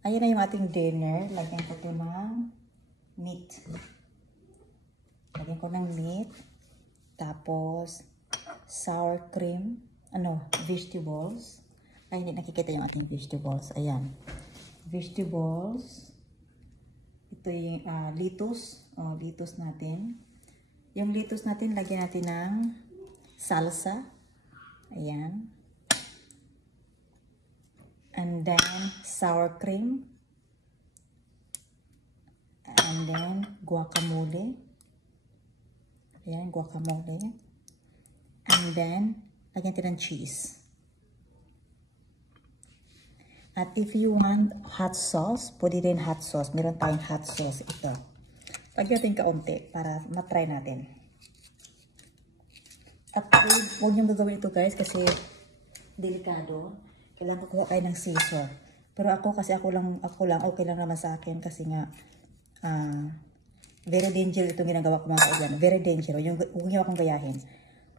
Ayan na yung ating dinner. Lagyan ko ito ng meat. Lagyan ko ng meat. Tapos, sour cream. Vegetables. Ay, hindi nakikita yung ating vegetables. Ayan. Vegetables. Ito yung lettuce. Lettuce natin. Yung lettuce natin, lagyan natin ng salsa. Ayan. And then, sour cream. And then, guacamole. Ayan, guacamole. And then, lagyan natin ng cheese. At if you want hot sauce, pwede din hot sauce. Meron tayong hot sauce. Ito. Lagyan natin kaunti para matry natin. At huwag niyong gagawin ito guys kasi delikado. Kailangan kukuha kayo ng scissor. Pero ako lang okay lang naman sa akin kasi nga very dangerous itong ginagawa ko mga kaibigan. Very dangerous. Huwag niyo akong gayahin.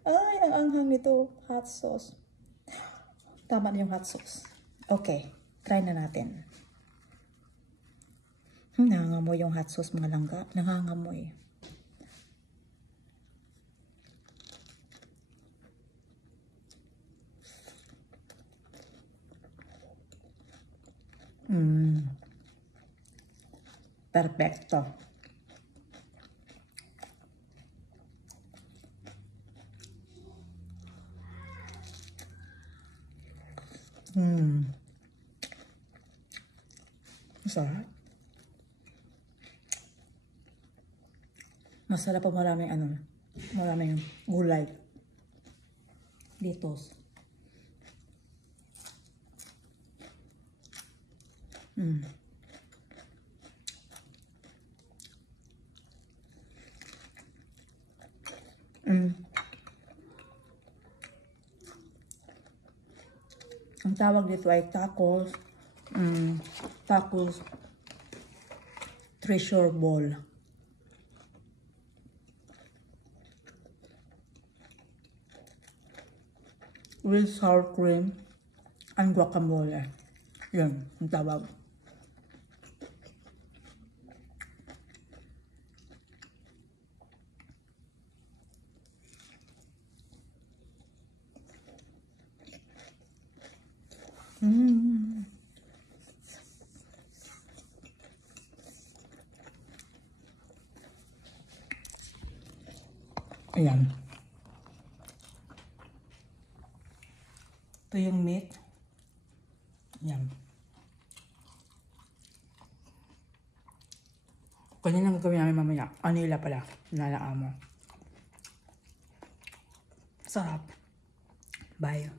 Ay, ang anghang nito. Hot sauce. Tama na yung hot sauce. Okay. Try na natin. Nangangamoy yung hot sauce mga langga. Nangangamoy. Perfecto. Masarap. Masarap pa maraming gulay. Lettuce. Ang tawag dito ay tacos. Tacos treasure ball. With sour cream and guacamole. Yun, ang tawag. Ayan. Ito yung meat. Ayan. Kanina gagawin namin mamaya. Anila pala. Lalaan mo. Sarap. Bye.